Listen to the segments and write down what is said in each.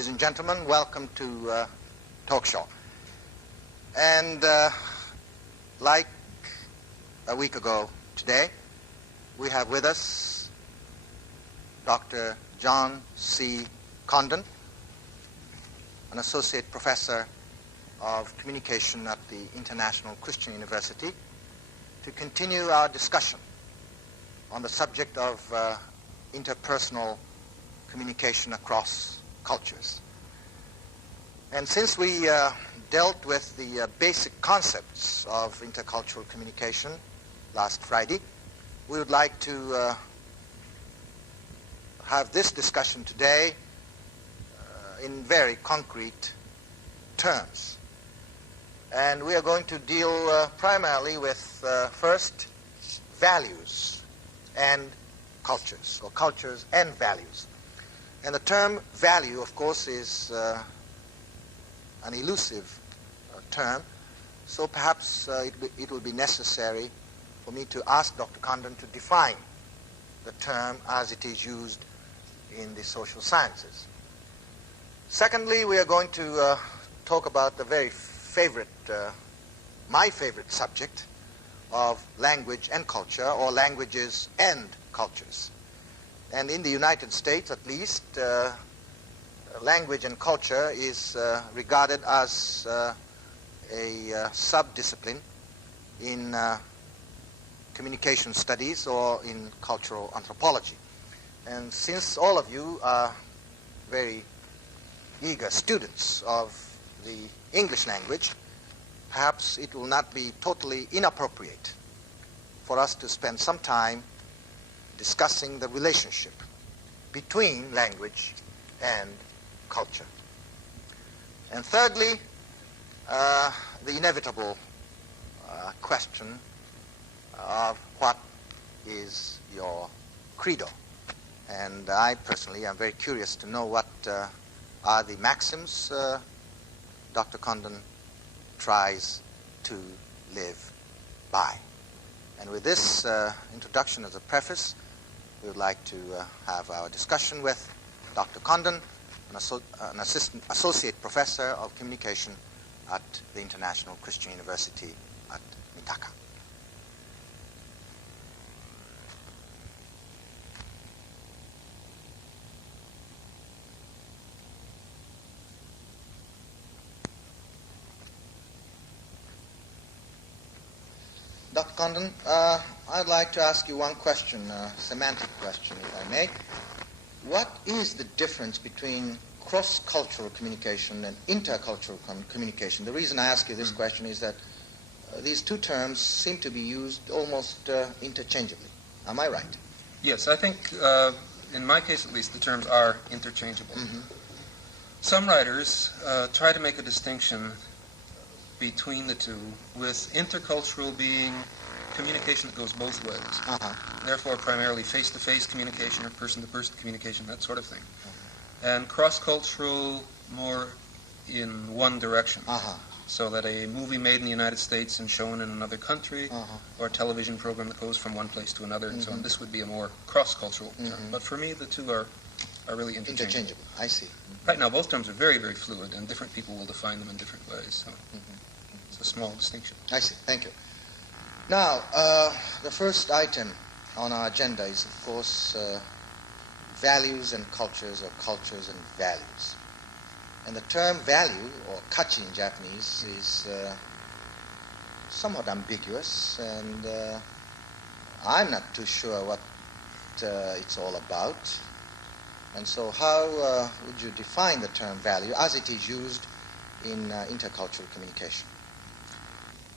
Ladies and gentlemen, welcome to Talk Show. And like a week ago today, we have with us Dr. John C. Condon, an associate professor of communication at the International Christian University, to continue our discussion on the subject of interpersonal communication across cultures. And since we dealt with the basic concepts of intercultural communication last Friday, we would like to have this discussion today in very concrete terms. And we are going to deal primarily with, first, values and cultures, or cultures and values. And the term value, of course, is an elusive term, so perhaps it will be necessary for me to ask Dr. Condon to define the term as it is used in the social sciences. Secondly, we are going to talk about the very favorite, my favorite subject of language and culture, or languages and cultures. And in the United States, at least, language and culture is regarded as a sub-discipline in communication studies or in cultural anthropology. And since all of you are very eager students of the English language, perhaps it will not be totally inappropriate for us to spend some time discussing the relationship between language and culture. And thirdly, the inevitable question of what is your credo. And I personally am very curious to know what are the maxims Dr. Condon tries to live by. And with this introduction as a preface, we would like to have our discussion with Dr. Condon, an associate professor of communication at the International Christian University at Mitaka. Dr. Condon, I'd like to ask you one question, a semantic question, if I may. What is the difference between cross-cultural communication and intercultural communication? The reason I ask you this question is that these two terms seem to be used almost interchangeably. Am I right? Yes, I think, in my case at least, the terms are interchangeable. Mm-hmm. Some writers try to make a distinction between the two, with intercultural being communication that goes both ways. Uh-huh. Therefore, primarily face-to-face communication or person-to-person communication, that sort of thing. Uh-huh. And cross-cultural more in one direction. Uh-huh. So that a movie made in the United States and shown in another country, uh-huh. or a television program that goes from one place to another, and so on, this would be a more cross-cultural term. But for me, the two are really interchangeable. I see. Right now, both terms are very, very fluid, and different people will define them in different ways. So. A small distinction. I see. Thank you. Now, the first item on our agenda is, of course, values and cultures, or cultures and values. And the term value, or kachi in Japanese, is somewhat ambiguous, and I'm not too sure what it's all about. And so how would you define the term value as it is used in intercultural communication?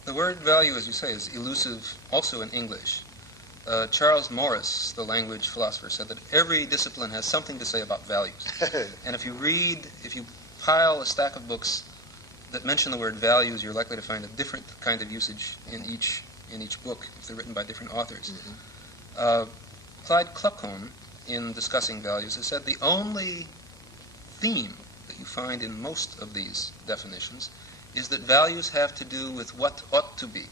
The word value, as you say, is elusive also in English. Charles Morris, the language philosopher, said that every discipline has something to say about values. And if you pile a stack of books that mention the word values, you're likely to find a different kind of usage in each book if they're written by different authors. Mm-hmm. Clyde Kluckhohn, in discussing values, has said the only theme that you find in most of these definitions is that values have to do with what ought to be,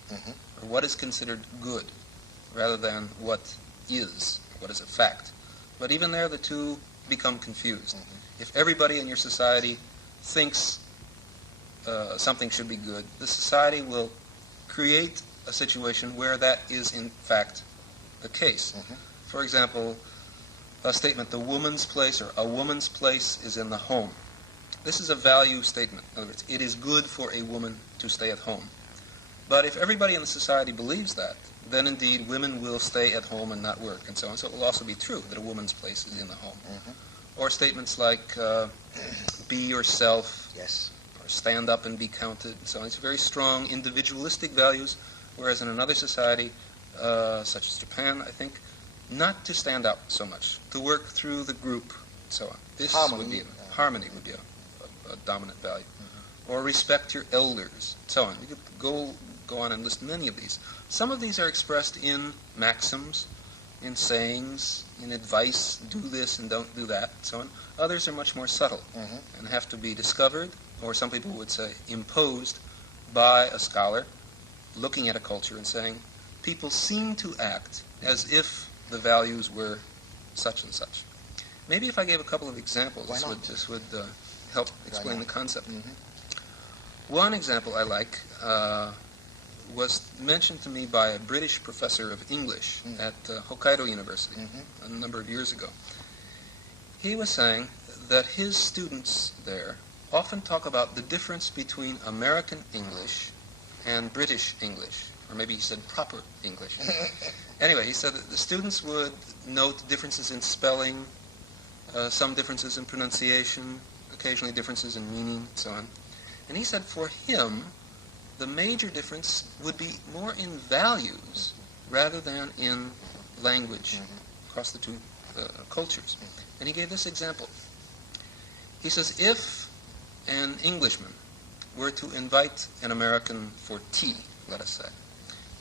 or what is considered good, rather than what is a fact. But even there, the two become confused. If everybody in your society thinks something should be good, the society will create a situation where that is in fact the case. For example, a statement, the woman's place or a woman's place is in the home. This is a value statement. In other words, it is good for a woman to stay at home. But if everybody in the society believes that, then indeed women will stay at home and not work and so on. So it will also be true that a woman's place is in the home. Or statements like be yourself, Yes. or stand up and be counted and so on. It's very strong individualistic values, whereas in another society, such as Japan, I think, not to stand out so much, to work through the group and so on. This Harmony. would be harmony would be a dominant value. Or respect your elders, so on. You could go on and list many of these. Some of these are expressed in maxims, in sayings, in advice, do this and don't do that, and so on. Others are much more subtle and have to be discovered, or some people would say imposed, by a scholar looking at a culture and saying, people seem to act as if the values were such and such. Maybe if I gave a couple of examples, this would help explain the concept. One example I like was mentioned to me by a British professor of English at Hokkaido University a number of years ago. He was saying that his students there often talk about the difference between American English and British English, or maybe he said proper English. Anyway, he said that the students would note differences in spelling, some differences in pronunciation, occasionally differences in meaning, and so on. And he said for him, the major difference would be more in values rather than in language across the two cultures. And he gave this example. He says, if an Englishman were to invite an American for tea, let us say,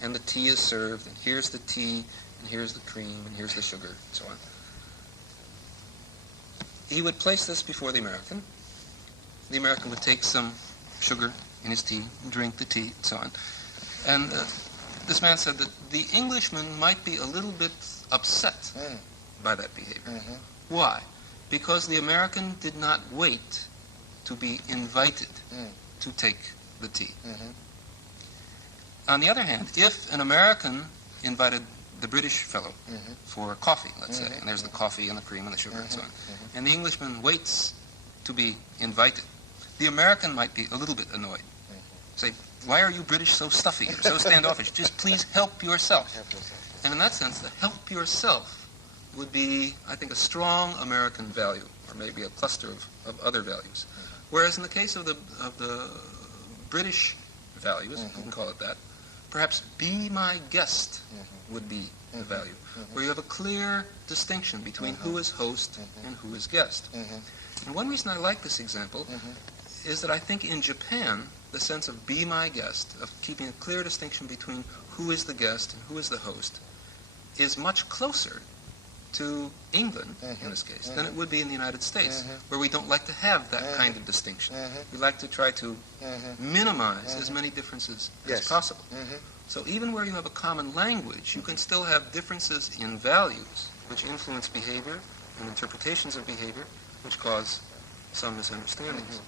and the tea is served, and here's the tea, and here's the cream, and here's the sugar, and so on. He would place this before the American. The American would take some sugar in his tea, and drink the tea, and so on. And this man said that the Englishman might be a little bit upset by that behavior. Why? Because the American did not wait to be invited to take the tea. On the other hand, if an American invited the British fellow for coffee, let's say, and there's the coffee and the cream and the sugar and so on, and the Englishman waits to be invited, the American might be a little bit annoyed. Say, why are you British so stuffy or so standoffish? Just please help yourself. And in that sense, the help yourself would be, I think, a strong American value, or maybe a cluster of other values. Whereas in the case of the British values, if we can call it that, perhaps be my guest would be the value, where you have a clear distinction between who is host and who is guest. And one reason I like this example is that I think in Japan, the sense of be my guest, of keeping a clear distinction between who is the guest and who is the host, is much closer to England, in this case, than it would be in the United States, where we don't like to have that kind of distinction. We like to try to minimize as many differences as possible. So even where you have a common language, you can still have differences in values, which influence behavior and interpretations of behavior, which cause some misunderstandings.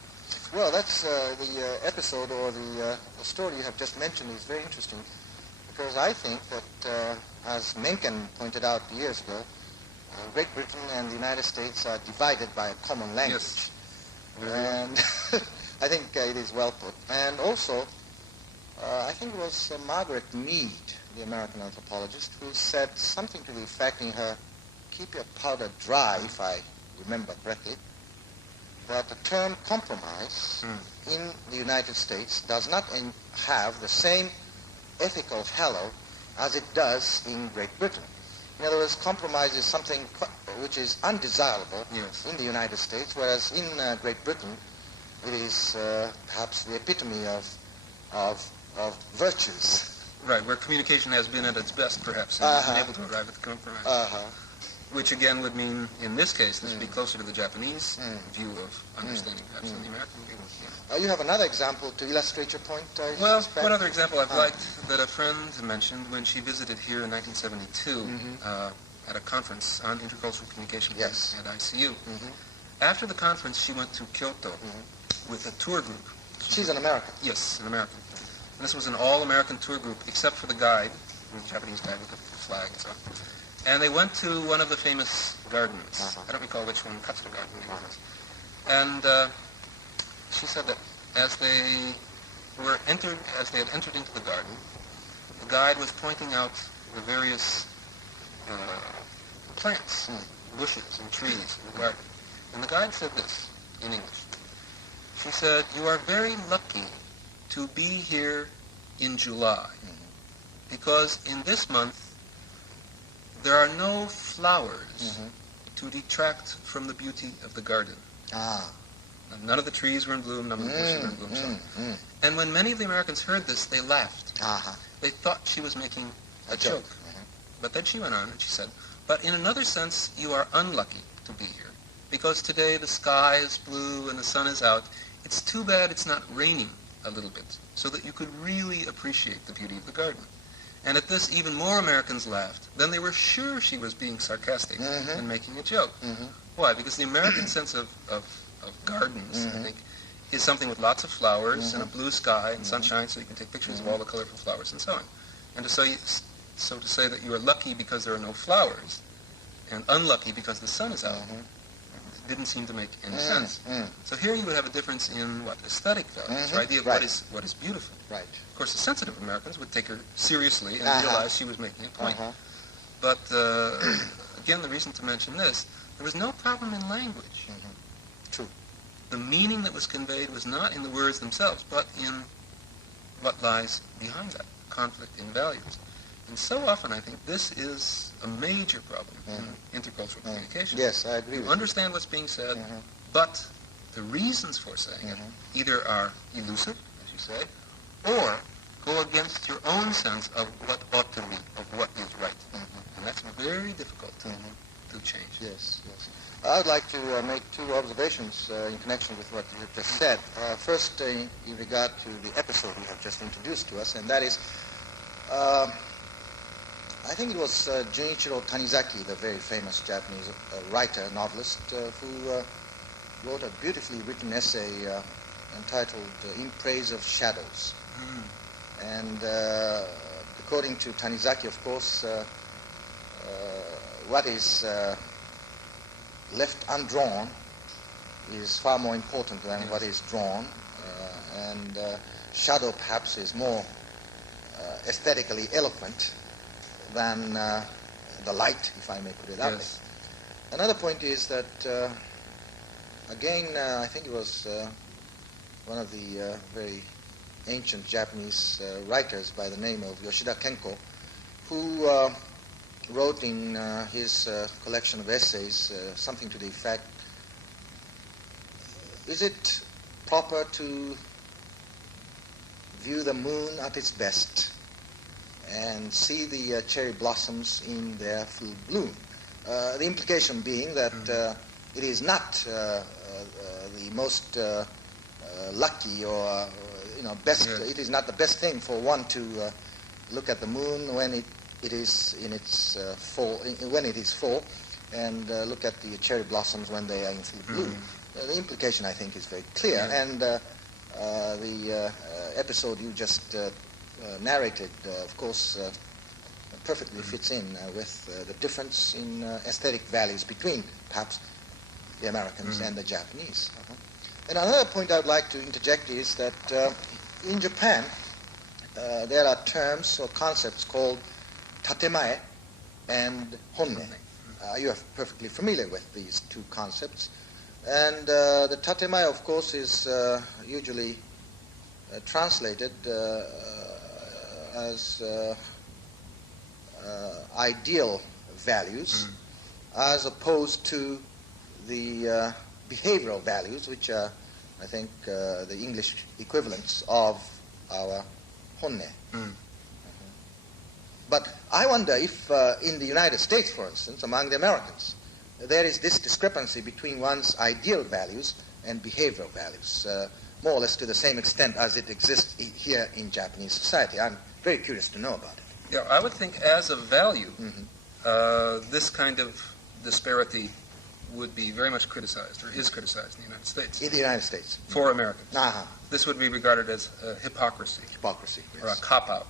Well, that's the episode or the story you have just mentioned is very interesting, because I think that, as Mencken pointed out years ago, Great Britain and the United States are divided by a common language. Yes. And I think it is well put. And also, I think it was Margaret Mead, the American anthropologist, who said something to the effect in her Keep Your Powder Dry, if I remember correctly, that the term compromise in the United States does not have the same ethical halo as it does in Great Britain. In other words, compromise is something which is undesirable in the United States, whereas in Great Britain it is perhaps the epitome of virtues. Right, where communication has been at its best, perhaps, and been able to arrive at the compromise. Which again would mean, in this case, this would be closer to the Japanese view of understanding, perhaps, than the American view. You have another example to illustrate your point? Well, one other example I've liked that a friend mentioned when she visited here in 1972. at a conference on intercultural communication Yes. at ICU. After the conference, she went to Kyoto with a tour group. She's an American. Yes, an American. And this was an all-American tour group, except for the guide, the Japanese guide with the flag and so on. And they went to one of the famous gardens. I don't recall which one, Katsuo Garden it was. And she said that as they had entered into the garden, the guide was pointing out the various plants, bushes and trees in the garden. And the guide said this in English. She said, "You are very lucky to be here in July, because in this month there are no flowers to detract from the beauty of the garden." None of the trees were in bloom, none of the bushes were in bloom. And when many of the Americans heard this, they laughed. They thought she was making a joke. But then she went on and she said, "But in another sense, you are unlucky to be here, because today the sky is blue and the sun is out. It's too bad it's not raining a little bit, so that you could really appreciate the beauty of the garden." And at this, even more Americans laughed. Then they were sure she was being sarcastic and making a joke. Why? Because the American sense of gardens, I think, is something with lots of flowers and a blue sky and sunshine, so you can take pictures of all the colorful flowers and so on. And so to say that you are lucky because there are no flowers and unlucky because the sun is out didn't seem to make any sense. So here you would have a difference in aesthetic values, your idea of what is beautiful. Right. Of course, the sensitive Americans would take her seriously and realize she was making a point. But again, the reason to mention this, there was no problem in language. True. The meaning that was conveyed was not in the words themselves, but in what lies behind that, conflict in values. And so often, I think, this is a major problem in intercultural communication. Yes, I agree with you. You Understand what's being said, but the reasons for saying it either are elusive, as you say, or go against your own sense of what ought to be, of what is right. And that's very difficult to change. Yes. I would like to make two observations in connection with what you have just said. First, in regard to the episode you have just introduced to us, and that is, I think it was Junichiro Tanizaki, the very famous Japanese writer, novelist, who wrote a beautifully written essay entitled In Praise of Shadows. And according to Tanizaki, of course, what is left undrawn is far more important than what is drawn, and shadow perhaps is more aesthetically eloquent than the light, if I may put it that way. Another point is that, again, I think it was one of the very ancient Japanese writers by the name of Yoshida Kenko, who wrote in his collection of essays something to the effect, is it proper to view the moon at its best and see the cherry blossoms in their full bloom? The implication being that it is not the most lucky or best. It is not the best thing for one to look at the moon when it is in its when it is full, and look at the cherry blossoms when they are in full bloom. The implication, I think, is very clear, and the episode you just narrated, of course, perfectly fits in with the difference in aesthetic values between, perhaps, the Americans and the Japanese. And another point I would like to interject is that in Japan, there are terms or concepts called tatemae and honne. You are perfectly familiar with these two concepts. And the tatemae, of course, is usually translated as ideal values, as opposed to the behavioral values, which are, I think, the English equivalents of our honne. But I wonder if in the United States, for instance, among the Americans, there is this discrepancy between one's ideal values and behavioral values, more or less to the same extent as it exists here in Japanese society. I'm very curious to know about it. Yeah, I would think as a value, this kind of disparity would be very much criticized, or is criticized in the United States. In the United States. For Americans. Uh-huh. This would be regarded as hypocrisy. Hypocrisy, yes. Or a cop-out.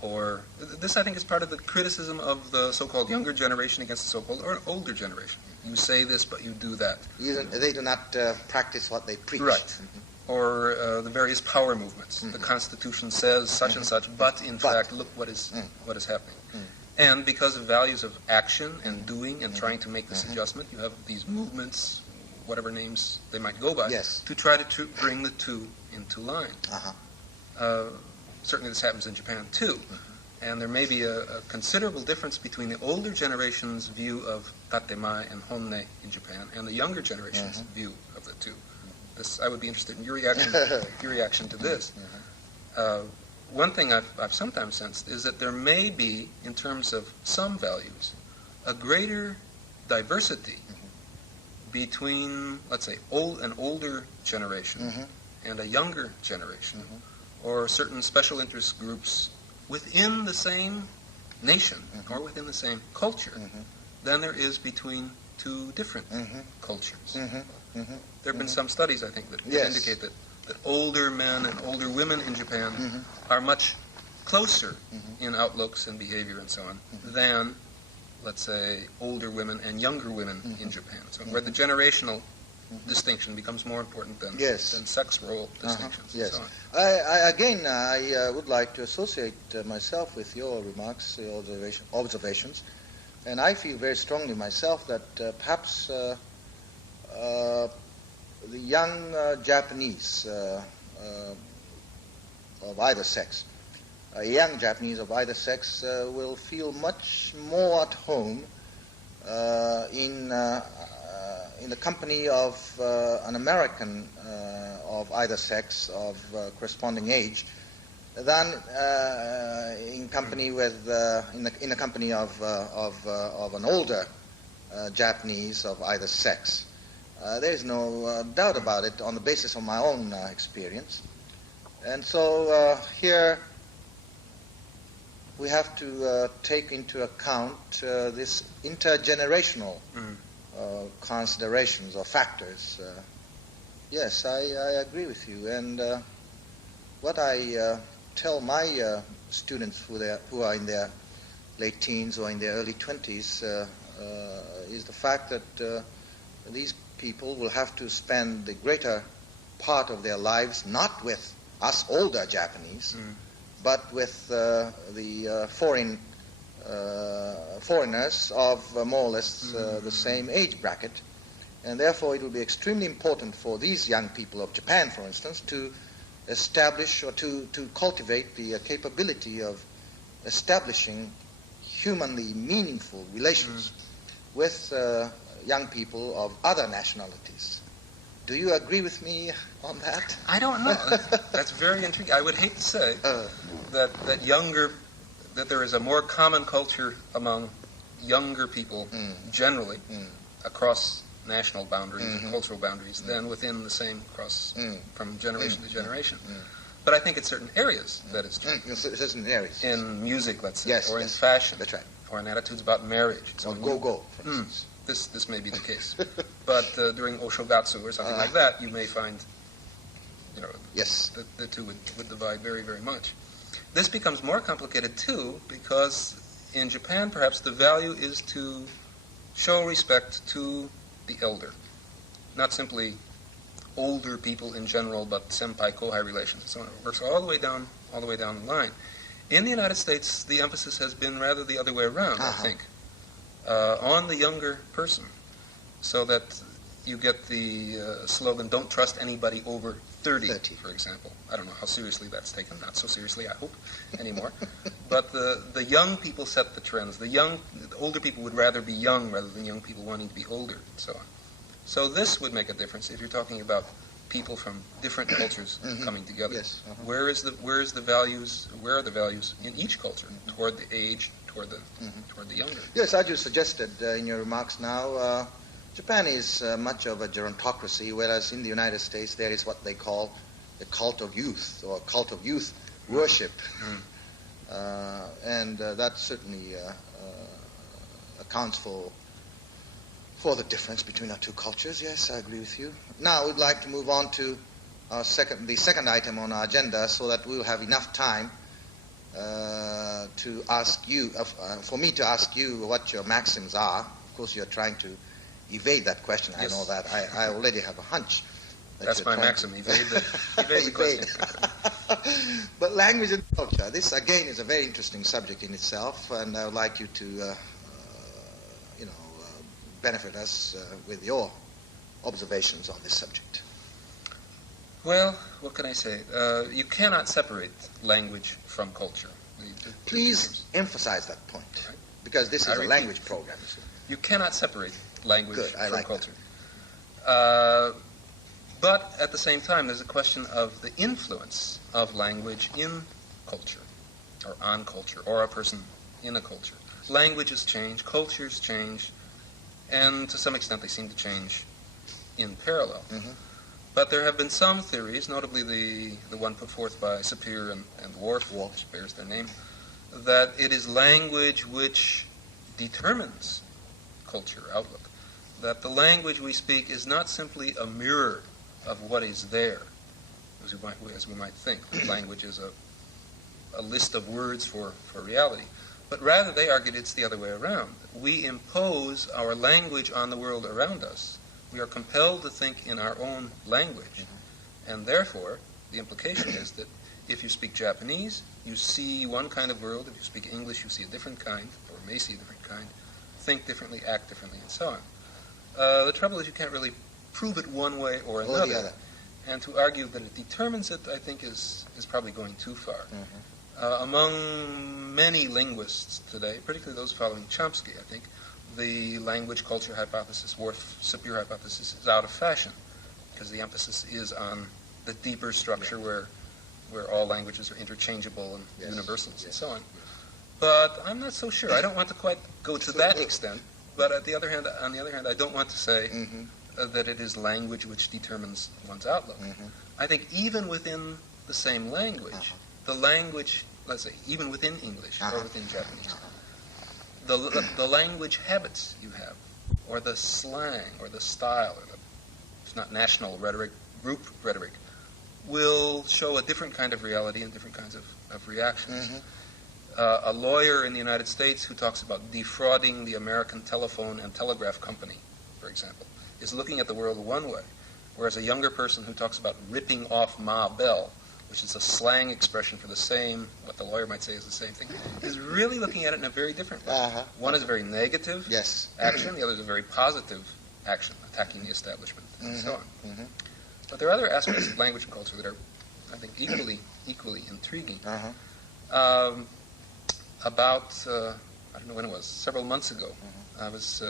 Or this, I think, is part of the criticism of the so-called younger generation against the so-called older generation. You say this, but you do that. They do not practice what they preach. Right. Mm-hmm. Or the various power movements. Mm-hmm. The Constitution says such and such, but in fact, look what is happening. Mm. And because of values of action and doing and trying to make this adjustment, you have these movements, whatever names they might go by, yes, to try to bring the two into line. Certainly this happens in Japan too. And there may be a considerable difference between the older generation's view of tatemae and honne in Japan and the younger generation's view of the two. This, I would be interested in your reaction to this. One thing I've sometimes sensed is that there may be, in terms of some values, a greater diversity between, let's say, an older generation and a younger generation, or certain special interest groups within the same nation or within the same culture than there is between two different cultures. There have been some studies, I think, that indicate that older men and older women in Japan are much closer in outlooks and behavior and so on than, let's say, older women and younger women in Japan. So where the generational distinction becomes more important than sex role distinctions and so on. I would like to associate myself with your remarks, your observations, and I feel very strongly myself that perhaps the young Japanese of either sex, young Japanese of either sex will feel much more at home in the company of an American of either sex of corresponding age than in company with in the company of an older Japanese of either sex. There is no doubt about it on the basis of my own experience. And so here we have to take into account this intergenerational considerations or factors. Yes, I agree with you. And what I tell my students who are in their late teens or in their early 20s is the fact that these people will have to spend the greater part of their lives not with us older Japanese, but with the foreigners of more or less the same age bracket. And therefore it will be extremely important for these young people of Japan, for instance, to establish or to cultivate the capability of establishing humanly meaningful relations with young people of other nationalities. Do you agree with me on that? I don't know. That's very intriguing. I would hate to say that there is a more common culture among younger people generally across national boundaries and cultural boundaries than within the same cross from generation to generation. But I think in certain areas that is true. In certain areas. In music, let's say, or in fashion. That's right. Or in attitudes about marriage. So go, for instance. This may be the case. But during Oshogatsu or something like that, you may find, the two would divide very, very much. This becomes more complicated, too, because in Japan, perhaps the value is to show respect to the elder. Not simply older people in general, but senpai-kohai relations and so on. It works all the way down the line. In the United States, the emphasis has been rather the other way around, I think. On the younger person, so that you get the slogan, don't trust anybody over 30, for example. I don't know how seriously that's taken, not so seriously, I hope, anymore. But the young people set the trends. The older people would rather be young rather than young people wanting to be older, and so on. So this would make a difference if you're talking about people from different cultures coming together. Yes. Where are the values in each culture toward the age, toward the younger? Yes, as you suggested in your remarks now, Japan is much of a gerontocracy, whereas in the United States there is what they call the cult of youth, or cult of youth worship. And that certainly accounts for the difference between our two cultures. Yes, I agree with you. Now we'd like to move on to the second item on our agenda, so that we'll have enough time to ask you, for me to ask you what your maxims are. Of course, you're trying to evade that question. Yes. I know that. I already have a hunch. That's my maxim. Evade the question. But language and culture. This again is a very interesting subject in itself, and I would like you to, benefit us with your observations on this subject. Well, what can I say? You cannot separate language from culture. Please emphasize that point, right? Because this is a language program. So. You cannot separate language from culture. But at the same time, there's a question of the influence of language in culture, or on culture, or a person in a culture. Languages change, cultures change, and to some extent they seem to change in parallel. Mm-hmm. But there have been some theories, notably the one put forth by Sapir and Worf, which bears their name, that it is language which determines culture outlook. That the language we speak is not simply a mirror of what is there, as we might think. Language is a list of words for reality. But rather, they argued it's the other way around. We impose our language on the world around us. We are compelled to think in our own language. Mm-hmm. And therefore, the implication is that if you speak Japanese, you see one kind of world. If you speak English, you see a different kind, or may see a different kind, think differently, act differently, and so on. The trouble is you can't really prove it one way or another. Or the other. And to argue that it determines it, I think, is probably going too far. Mm-hmm. Among many linguists today, particularly those following Chomsky, I think, the language-culture hypothesis, Worf-Sapir hypothesis, is out of fashion, because the emphasis is on the deeper structure where all languages are interchangeable and universals and so on. But I'm not so sure. I don't want to quite go to that extent. But on the other hand, I don't want to say that it is language which determines one's outlook. Mm-hmm. I think even within the same language, the language, let's say, even within English or within Japanese, the language habits you have, or the slang, or the style, or it's not national rhetoric, group rhetoric, will show a different kind of reality and different kinds of reactions. Mm-hmm. A lawyer in the United States who talks about defrauding the American telephone and telegraph company, for example, is looking at the world one way, whereas a younger person who talks about ripping off Ma Bell, which is a slang expression for the same, what the lawyer might say is the same thing, is really looking at it in a very different way. One is a very negative action, the other is a very positive action, attacking the establishment, and so on. Mm-hmm. But there are other aspects of language and culture that are, I think, equally intriguing. About, I don't know when it was, several months ago, I was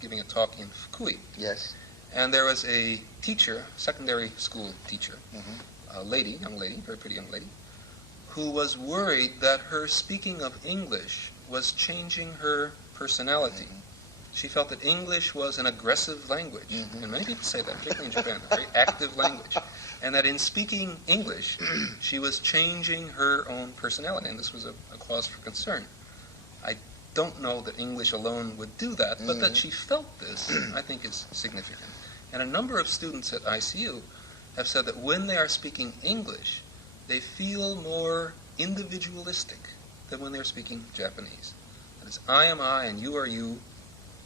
giving a talk in Fukui. Yes. And there was a teacher, secondary school teacher, a young lady, very pretty young lady, who was worried that her speaking of English was changing her personality. Mm-hmm. She felt that English was an aggressive language, and many people say that, particularly in Japan, a very active language, and that in speaking English, she was changing her own personality, and this was a cause for concern. I don't know that English alone would do that, but that she felt this, I think, is significant. And a number of students at ICU have said that when they are speaking English, they feel more individualistic than when they're speaking Japanese. That is, I am I and you are you.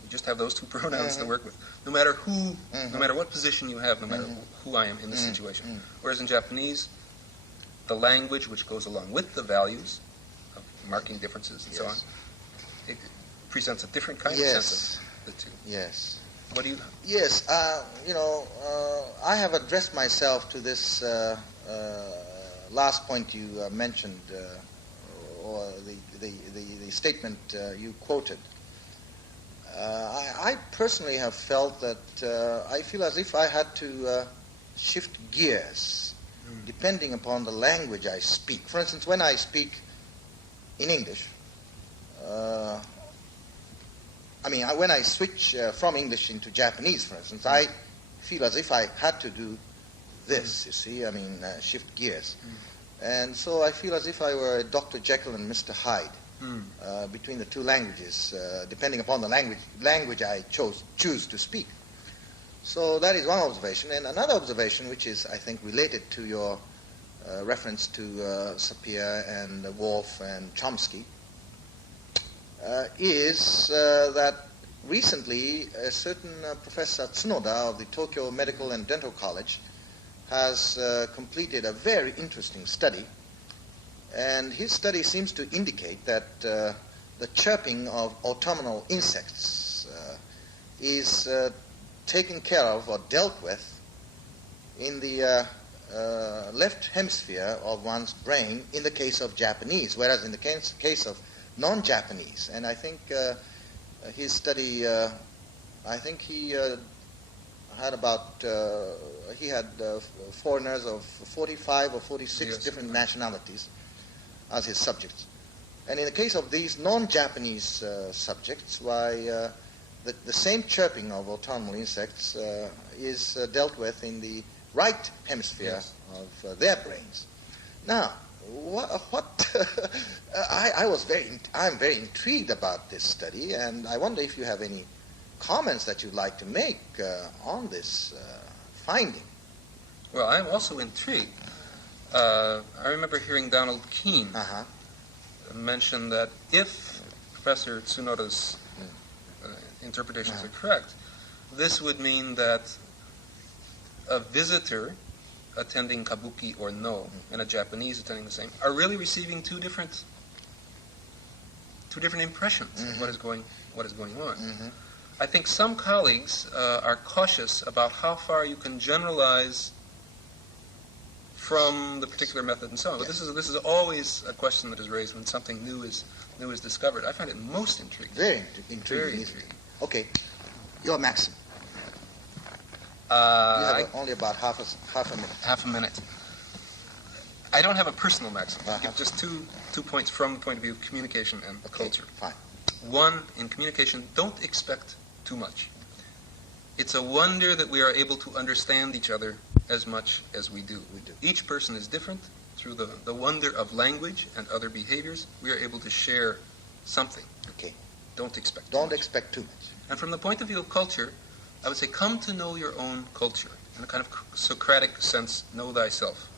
You just have those two pronouns to work with. No matter who, no matter what position you have, no matter who I am in this situation. Whereas in Japanese, the language which goes along with the values of marking differences and so on, it presents a different kind of sense of the two. Yes. What do you... Yes, I have addressed myself to this last point you mentioned, or the statement you quoted. I personally have felt that I feel as if I had to shift gears depending upon the language I speak. For instance, when I speak in English, when I switch from English into Japanese, for instance, I feel as if I had to do this, you see, shift gears. And so I feel as if I were Dr. Jekyll and Mr. Hyde. between the two languages, depending upon the language I choose to speak. So that is one observation. And another observation, which is, I think, related to your reference to Sapir and Wolf and Chomsky, is that recently a certain Professor Tsunoda of the Tokyo Medical and Dental College has completed a very interesting study. And his study seems to indicate that the chirping of autumnal insects is taken care of or dealt with in the left hemisphere of one's brain in the case of Japanese, whereas in the case of non-Japanese. And I think his study, I think he had about, he had foreigners of 45 or 46 different nationalities as his subjects. And in the case of these non-Japanese subjects, why the same chirping of autumnal insects is dealt with in the right hemisphere of their brains. Now, I'm very intrigued about this study, and I wonder if you have any comments that you'd like to make on this finding. Well, I'm also intrigued. I remember hearing Donald Keene mention that if Professor Tsunoda's interpretations are correct, this would mean that a visitor attending kabuki or no and a Japanese attending the same are really receiving two different impressions of what is going on. I think some colleagues are cautious about how far you can generalize from the particular method and so on. But this is always a question that is raised when something new is discovered. I find it most intriguing. Very intriguing. Okay, your maxim. You have only about half a minute. Half a minute. I don't have a personal maxim. I'll give just two points from the point of view of communication and culture. Fine. One, in communication, don't expect too much. It's a wonder that we are able to understand each other as much as we do. Each person is different. Through the wonder of language and other behaviors, we are able to share something. Okay. Don't expect too much. And from the point of view of culture, I would say come to know your own culture. In a kind of Socratic sense, know thyself.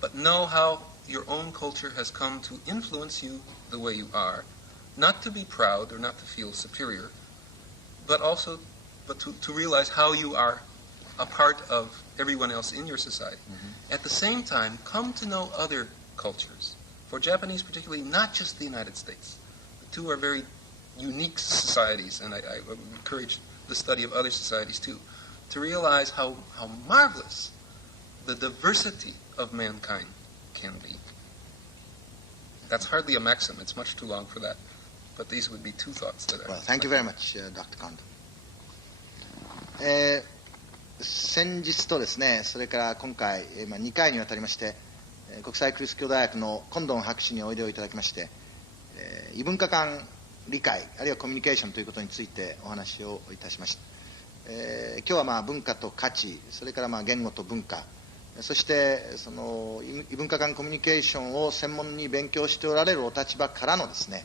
But know how your own culture has come to influence you the way you are. Not to be proud or not to feel superior, but to realize how you are a part of everyone else in your society. At the same time, come to know other cultures. For Japanese particularly, not just the United States. The two are very unique societies, and I encourage the study of other societies too, to realize how marvelous the diversity of mankind can be. That's hardly a maxim. It's much too long for that. But these would be two thoughts that are... Well, thank you very much, Dr. Kondo. 先日とですね、それから今回、2回にわたりまして、国際クリス教大学のコンドン博士においでをいただきまして、異文化間理解、あるいはコミュニケーションということについてお話をいたしました。今日は文化と価値、それから言語と文化、そしてその異文化間コミュニケーションを専門に勉強しておられるお立場からのですね、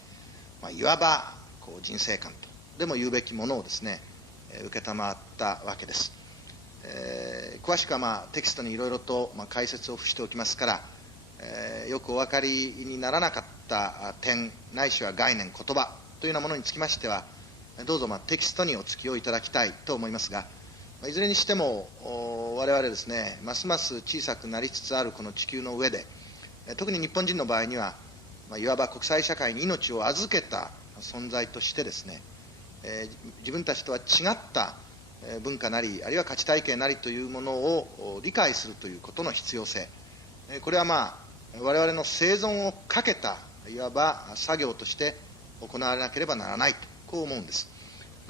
いわば人生観とでも言うべきものをですね、受けたまったわけです。詳しくはテキストにいろいろと解説を付しておきますから、よくお分かりにならなかった点ないしは概念言葉というようなものにつきましてはどうぞテキストにお付きをいただきたいと思いますが、いずれにしても我々ですね、ますます小さくなりつつあるこの地球の上で、特に日本人の場合にはいわば国際社会に命を預けた存在としてですね、自分たちとは違った文化なりあるいは価値体系なりというものを理解するということの必要性、これは我々の生存をかけたいわば作業として行われなければならないとこう思うんです。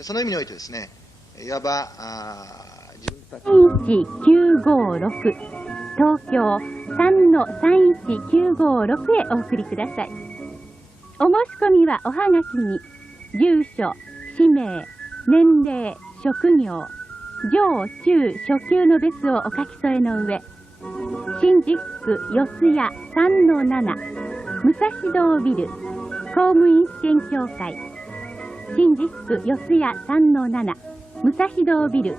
その意味においてですね、いわば自分たち1956東京 3-31956 へお送りください。お申し込みはおはがきに住所、氏名、年齢、職業、上中初級の別をお書き添えの上、新宿区四谷 3-7 武蔵堂ビル公務員試験協会新宿区四谷 3-7 武蔵堂ビル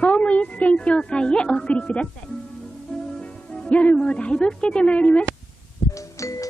公務員試験協会へお送りください。夜もだいぶ更けてまいりました。